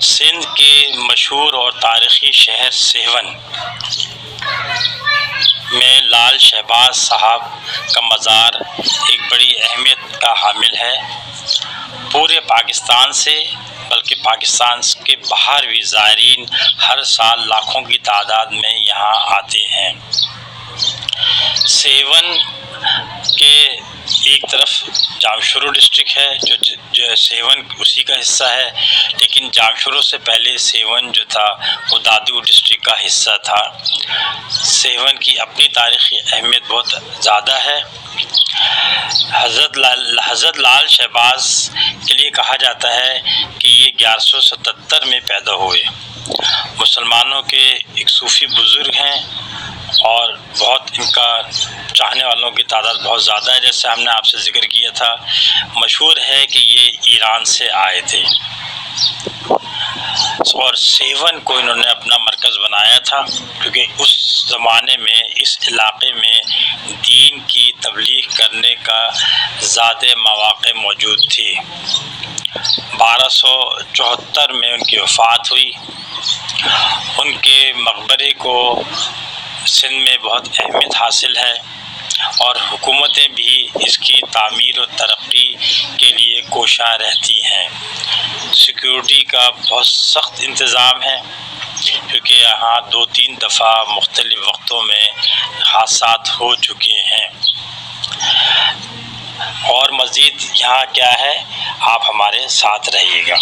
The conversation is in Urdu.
سندھ کے مشہور اور تاریخی شہر سیون میں لال شہباز صاحب کا مزار ایک بڑی اہمیت کا حامل ہے۔ پورے پاکستان سے بلکہ پاکستان کے باہر بھی زائرین ہر سال لاکھوں کی تعداد میں یہاں آتے ہیں۔ سیون کے ایک طرف جامشورو ڈسٹرکٹ ہے جو سیون اسی کا حصہ ہے، لیکن جامشورو سے پہلے سیون جو تھا وہ دادو ڈسٹرکٹ کا حصہ تھا۔ سیون کی اپنی تاریخی اہمیت بہت زیادہ ہے۔ حضرت لال شہباز کے لیے کہا جاتا ہے کہ یہ 1177 میں پیدا ہوئے۔ مسلمانوں کے ایک صوفی بزرگ ہیں اور بہت ان کا چاہنے والوں کی تعداد بہت زیادہ ہے، جیسے ہم نے آپ سے ذکر کیا تھا۔ مشہور ہے کہ یہ ایران سے آئے تھے اور سیون کو انہوں نے اپنا مرکز بنایا تھا، کیونکہ اس زمانے میں اس علاقے میں دین کی تبلیغ کرنے کا زیادہ مواقع موجود تھے۔ 1274 میں ان کی وفات ہوئی۔ ان کے مقبرے کو سندھ میں بہت اہمیت حاصل ہے اور حکومتیں بھی اس کی تعمیر و ترقی کے لیے کوشاں رہتی ہیں۔ سیکیورٹی کا بہت سخت انتظام ہے، کیونکہ یہاں 2-3 دفعہ مختلف وقتوں میں حادثات ہو چکے ہیں۔ اور مزید یہاں کیا ہے، آپ ہمارے ساتھ رہیے گا۔